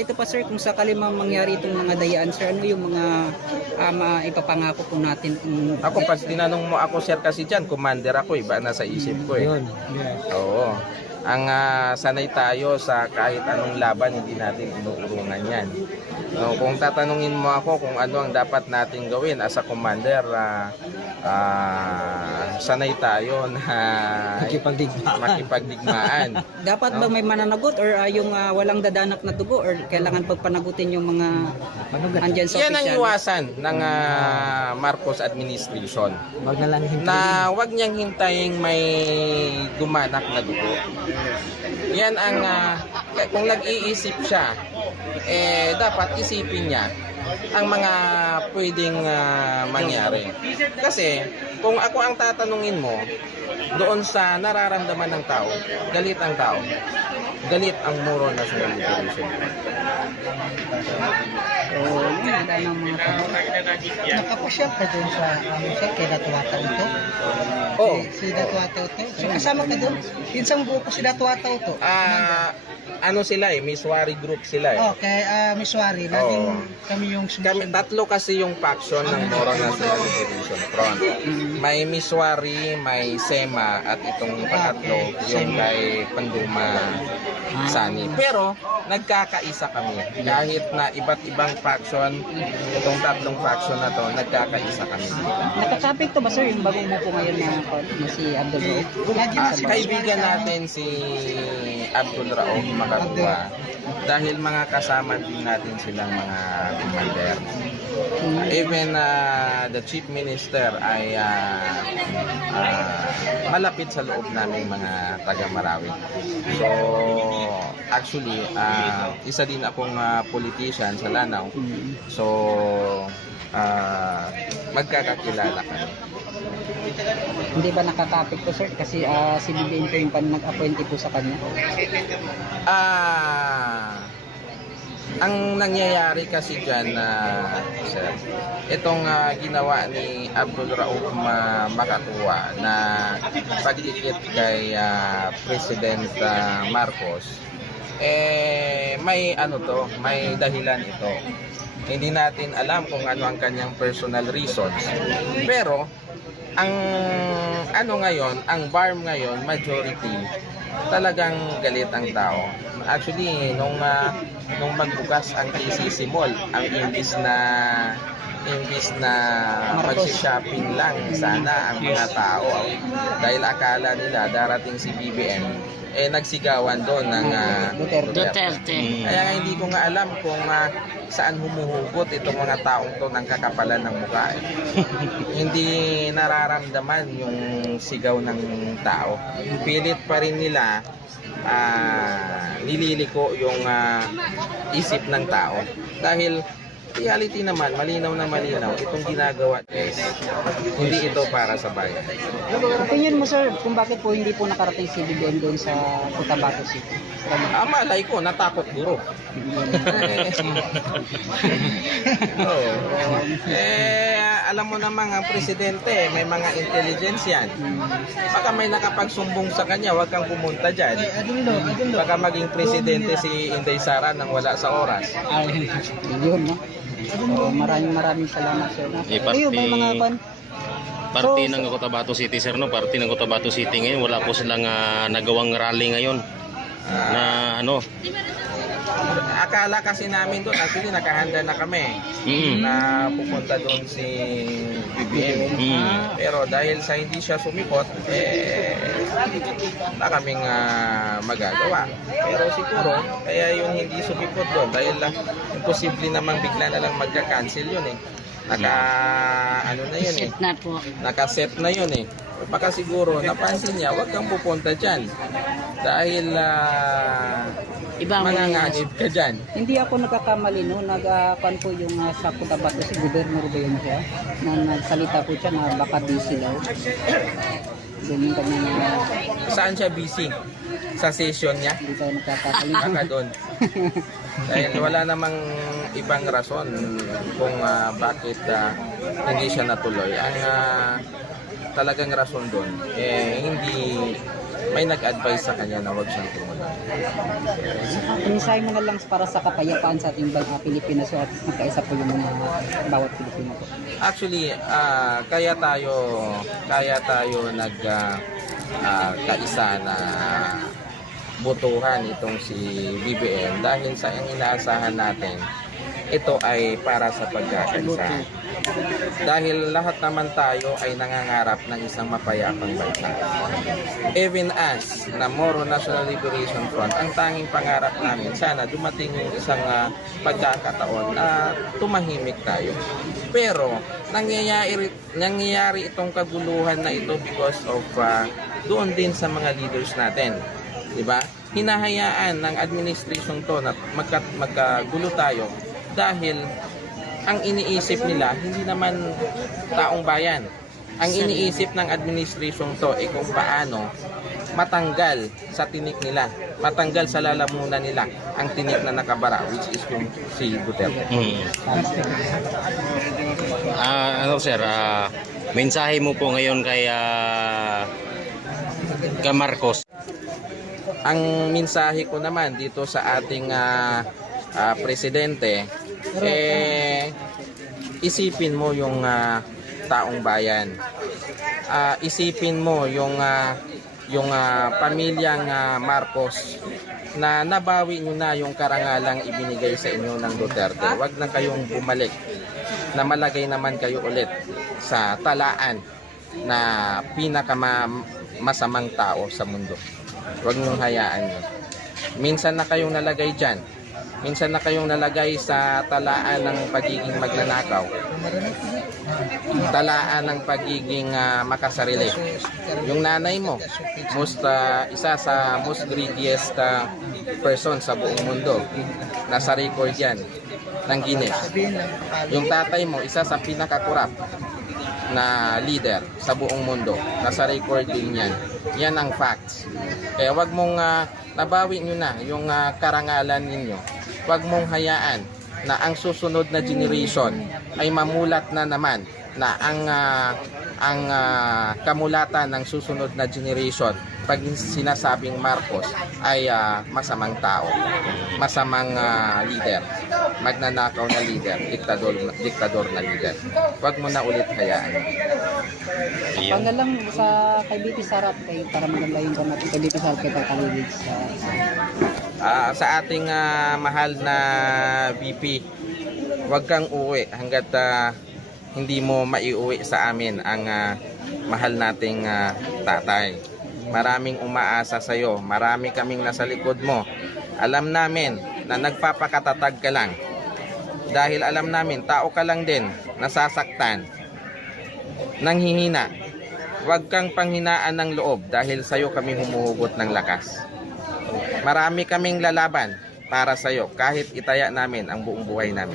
ito pa sir, kung sakali mangyari itong mga dayaan sir, ano yung mga ipapangako po natin? Ako, pag tinanong mo ako, sir, kasi dyan, commander ako, iba na sa isip ko eh. Yun. Yeah. Oo. Ang sanay tayo sa kahit anong laban, hindi natin inuurungan yan. No, kung tatanungin mo ako kung ano ang dapat natin gawin as a commander, sanay tayo na makipagdigmaan. Dapat ba may mananagot or yung walang dadanak na dugo or kailangan pagpanagutin yung mga andyan sa Yan ang opisyal? iwasan ng Marcos administration. Wag na lang hintayin. Na wag niyang hintayin may dumanak na dugo. Yan ang kung nag-iisip siya, dapat isipin niya ang mga pwedeng mangyari. Kasi kung ako ang tatanungin mo doon sa nararamdaman ng tao, galit ang tao. Galit ang Moro National Liberation. Ng mga tao. Nakapasyal ka doon sa sir, kay Datuata ito? Oh. Si Datuata ito? So kasama ka doon? Pinsang buo ko si Datuata ito? Ano sila Miswari group sila Okay, Miss Wari, laging kami yung tatlo kasi yung faction ng Moro National Liberation Front. May Miswari, may SEMA, at itong pangatlo yung kay Panduma Sani. Pero nagkakaisa kami. Kahit na iba't ibang faction, itong tatlong faction na to, nagkakaisa kami. Nakakapit to ba sir yung bagong mo po ngayon na si Abdul Rauf? Kaibigan natin si Abdul Rauf Makatuwa dahil mga kasama din natin silang mga commander. Even the chief minister ay malapit sa loob naming mga taga-Marawi. So actually isa din akong politician sa Lanao. So magkakakilala kami. Hindi ba nakakapit to sir? Kasi si BBM po yung nag-appointee po sa kanya. Ang nangyayari kasi dyan sir, itong ginawa ni Abdul Rauf Makatuwa na pagdikit kay President Marcos, may may dahilan ito. Hindi natin alam kung ano ang kanyang personal reasons. Pero ang ang BARM ngayon, majority, talagang galit ang tao. Actually, nung magbukas ang KCC Mall, ang imbis na mag-shopping lang sana ang mga tao, dahil akala nila darating si BBM, nagsigawan doon ng Duterte. Kaya nga hindi ko nga alam kung saan humuhugot itong mga taong to ng kakapalan ng mukha. Hindi nararamdaman yung sigaw ng tao. Pilit pa rin nila nililiko yung isip ng tao. Dahil reality naman, malinaw na malinaw, itong ginagawa guys, hindi ito para sa bayan. Opinion mo sir, kung bakit po hindi po nakarating si BBM doon sa Cotabato City? Malay ko, natakot guro. Alam mo naman ang presidente, may mga intelligence yan. Baka may nakapagsumbong sa kanya, wag kang pumunta dyan. Baka maging presidente si Inday Sara nang wala sa oras. Yun, no? Maraming salamat sir. Kayo, may mga Party ng Cotabato City sir, no? Party ng Cotabato City ngayon, wala po silang nagawang rally ngayon na akala kasi namin doon, actually nakahanda na kami na pupunta doon si BBM. Pero dahil sa hindi siya sumipot, wala kaming magagawa. Pero siguro, kaya yung hindi sumipot doon, dahil imposible namang bigla na lang magka-cancel yun naka-set na yun Baka siguro napansin niya, wag kang pupunta dyan dahil manganganib ka dyan. Hindi ako nagkakamali no, nagpan po yung sa Cotabato si Gobernador ba yun siya, na nagsalita po siya na baka busy daw. Ganyan kami Saan siya busy? Sa session niya? Hindi tayo nagkakamali. Baka doon. Dahil wala namang ibang rason kung bakit hindi siya natuloy. Ang talagang rason doon, may nag-advise sa kanya na huwag siyang tumuloy. Mensahe mo na lang para sa kapayapaan sa ating Pilipinas so at magkaisa po yung mga bawat Pilipino po. Actually, kaya tayo kaisa na butuhan itong si BBM dahil sa ang inaasahan natin, ito ay para sa pagkakaisa. Dahil lahat naman tayo ay nangangarap ng isang mapayapang bansa. Even us, na Moro National Liberation Front, ang tanging pangarap namin, sana dumating yung isang pagkakataon na tumahimik tayo. Pero nangyayari itong kaguluhan na ito because of doon din sa mga leaders natin. Diba? Hinahayaan ng administration to na magkagulo tayo dahil ang iniisip nila hindi naman taong bayan. Ang iniisip ng administration to ay kung paano matanggal sa tinik nila, matanggal sa lalamunan nila ang tinik na nakabara, which is yung si Duterte. Ano sir, mensahe mo po ngayon kay Marcos? Ang mensahe ko naman dito sa ating presidente, isipin mo yung taong bayan. Isipin mo yung pamilyang Marcos na nabawi nyo na yung karangalang ibinigay sa inyo ng Duterte. Huwag na kayong bumalik na malagay naman kayo ulit sa talaan na pinakamasamang tao sa mundo. Huwag niyong hayaan yun. Minsan na kayong nalagay dyan. Minsan na kayong nalagay sa talaan ng pagiging magnanakaw. Talaan ng pagiging makasarili. Yung nanay mo, isa sa most greediest person sa buong mundo. Nasa record yan ng Guinness. Yung tatay mo, isa sa pinakakurap na leader sa buong mundo. Nasa record din yan. Yan ang facts. Kaya wag mong nabawi nyo na yung karangalan ninyo. Wag mong hayaan na ang susunod na generation ay mamulat na naman na ang kamulatan ng susunod na generation pag sinasabing Marcos ay masamang tao, masamang leader, magnanakaw na leader, diktador na leader. Huwag mo na ulit hayaan. Pag na lang sa kay BP Sara para maganda yung natin kay BP Sara kay Tatalilig sa ating mahal na VP, huwag kang uwi hanggat hindi mo maiuwi sa amin ang mahal nating tatay. Maraming umaasa sa iyo, marami kaming nasa likod mo. Alam namin na nagpapakatatag ka lang dahil alam namin tao ka lang din, nasasaktan, nanghihina. Huwag kang panghinaan ng loob dahil sa iyo kami humuhugot ng lakas. Marami kaming lalaban para sa iyo kahit itaya namin ang buong buhay namin.